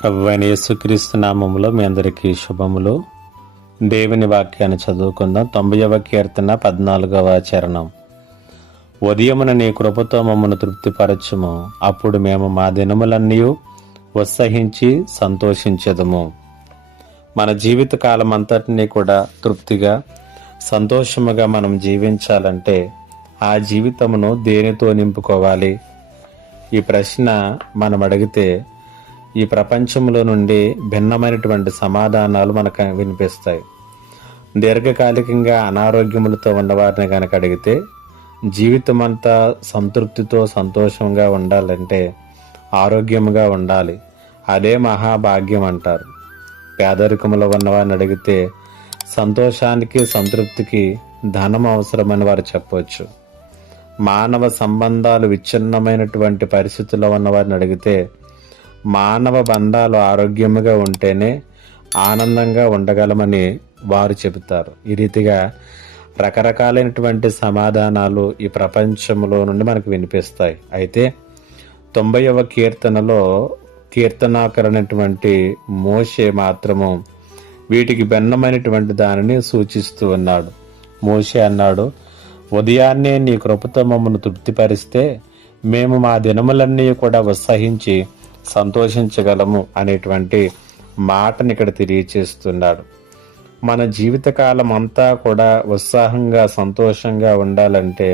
ప్రభువైన యేసుక్రీస్తు నామములో మీ అందరికీ శుభములు. దేవుని వాక్యాన్ని చదువుకుందాం. 90వ కీర్తన 14వ చరణం. ఉదయమున నీ కృపతో మమ్మను తృప్తిపరచుము, అప్పుడు మేము మా దినములన్నీ ఉత్సహించి సంతోషించెదము. మన జీవిత కాలం అంతటినీ కూడా తృప్తిగా సంతోషముగా మనం జీవించాలంటే ఆ జీవితమును దేనితో నింపుకోవాలి? ఈ ప్రశ్న మనం అడిగితే ఈ ప్రపంచంలో నుండి భిన్నమైనటువంటి సమాధానాలు మనకు వినిపిస్తాయి. దీర్ఘకాలికంగా అనారోగ్యములతో ఉన్నవారిని కనుక అడిగితే జీవితం అంతా సంతృప్తితో సంతోషంగా ఉండాలంటే ఆరోగ్యంగా ఉండాలి, అదే మహాభాగ్యం అంటారు. పేదరికములో ఉన్నవారిని అడిగితే సంతోషానికి సంతృప్తికి ధనం అవసరమని వారు చెప్పవచ్చు. మానవ సంబంధాలు విచ్ఛిన్నమైనటువంటి పరిస్థితుల్లో ఉన్నవారిని అడిగితే మానవ బంధాలు ఆరోగ్యముగా ఉంటేనే ఆనందంగా ఉండగలమని వారు చెబుతారు. ఈ రీతిగా రకరకాలైనటువంటి సమాధానాలు ఈ ప్రపంచంలో నుండి మనకు వినిపిస్తాయి. అయితే 90వ కీర్తనలో కీర్తనాకరైనటువంటి మోషే మాత్రము వీటికి భిన్నమైనటువంటి దానిని సూచిస్తూ ఉన్నాడు. మోషే అన్నాడు, ఉదయాన్నే నీ కృపతో మమ్మను తృప్తిపరిస్తే మేము మా దినములన్నీ కూడా ఉత్సహించి సంతోషించగలము అనేటువంటి మాటని ఇక్కడ తెలియచేస్తున్నాడు. మన జీవితకాలం అంతా కూడా ఉత్సాహంగా సంతోషంగా ఉండాలంటే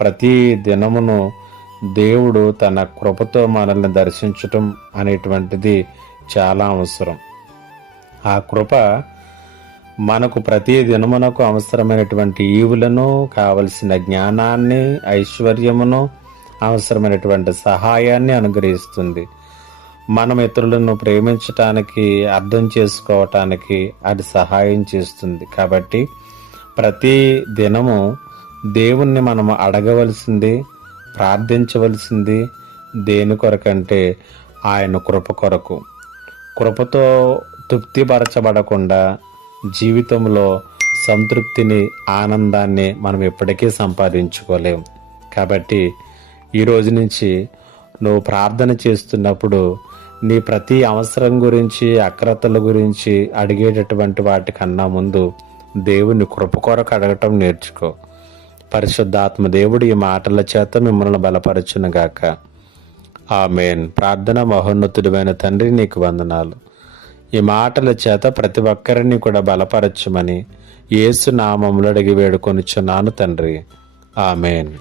ప్రతి దినమును దేవుడు తన కృపతో మనల్ని దర్శించటం అనేటువంటిది చాలా అవసరం. ఆ కృప మనకు ప్రతి దినమునకు అవసరమైనటువంటి ఈవులను, కావలసిన జ్ఞానాన్ని, ఐశ్వర్యమును, అవసరమైనటువంటి సహాయాన్ని అనుగ్రహిస్తుంది. మనం ఇతరులను ప్రేమించటానికి, అర్థం చేసుకోవటానికి అది సహాయం చేస్తుంది. కాబట్టి ప్రతి దినము దేవుణ్ణి మనం అడగవలసింది, ప్రార్థించవలసింది దేని కొరకంటే ఆయన కృప కొరకు. కృపతో తృప్తిపరచబడకుండా జీవితంలో సంతృప్తిని, ఆనందాన్ని మనం ఎప్పటికీ సంపాదించుకోలేం. కాబట్టి ఈ రోజు నుంచి నువ్వు ప్రార్థన చేస్తున్నప్పుడు నీ ప్రతి అవసరం గురించి, అక్రతల గురించి అడిగేటటువంటి వాటికన్నా ముందు దేవుని కృప కొరకు అడగటం నేర్చుకో. పరిశుద్ధాత్మ దేవుడు ఈ మాటల చేత మిమ్మల్ని బలపరచునుగాక. ఆమేన్. ప్రార్థన. మహోన్నతుడైన తండ్రి, నీకు వందనాలు. ఈ మాటల చేత ప్రతి ఒక్కరిని కూడా బలపరచుమని యేసు నామములో అడిగి వేడుకొనుచున్నాను తండ్రి. ఆమేన్.